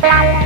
Bye.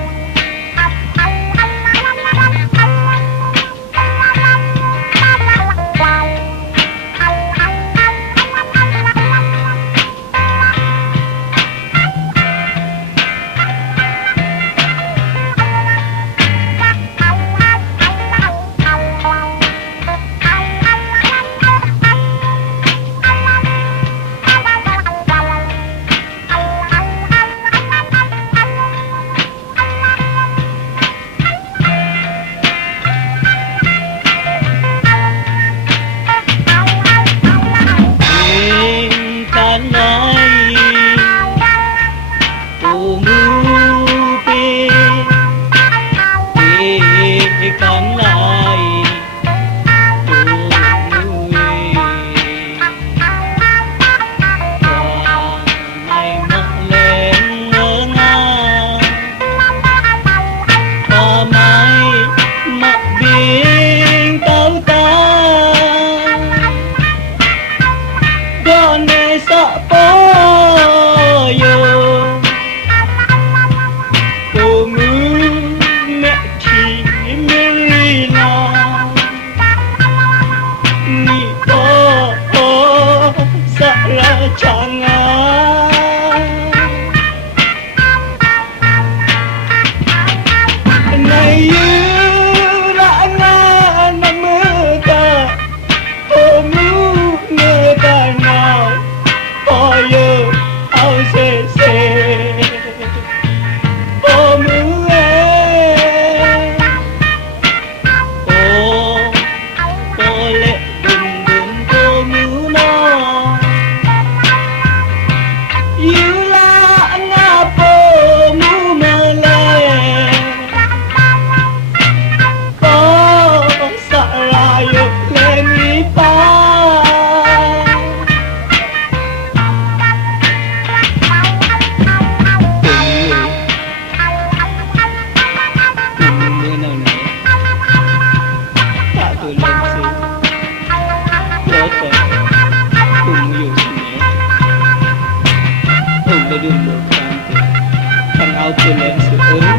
how to learn to earn.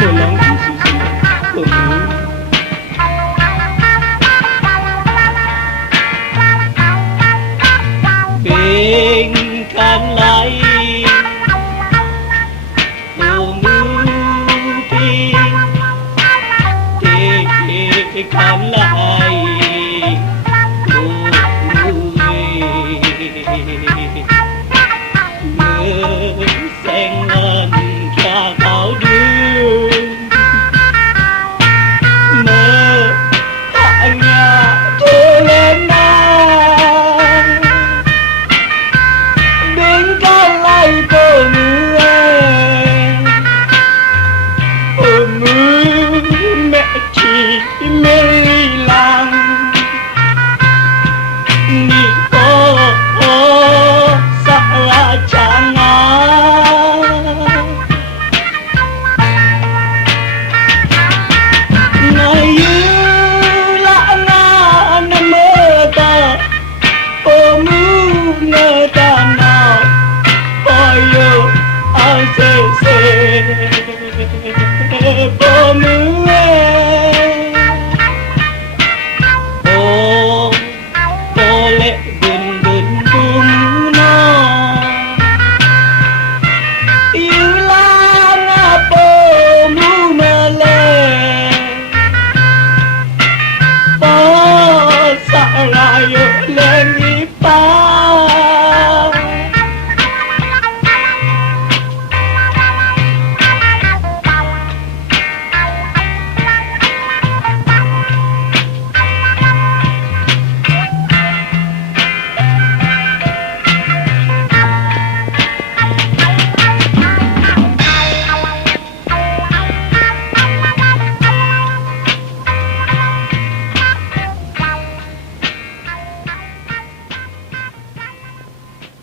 Belong to Susu, for moon. Bên cạnh lại Come lại, শূন্যতা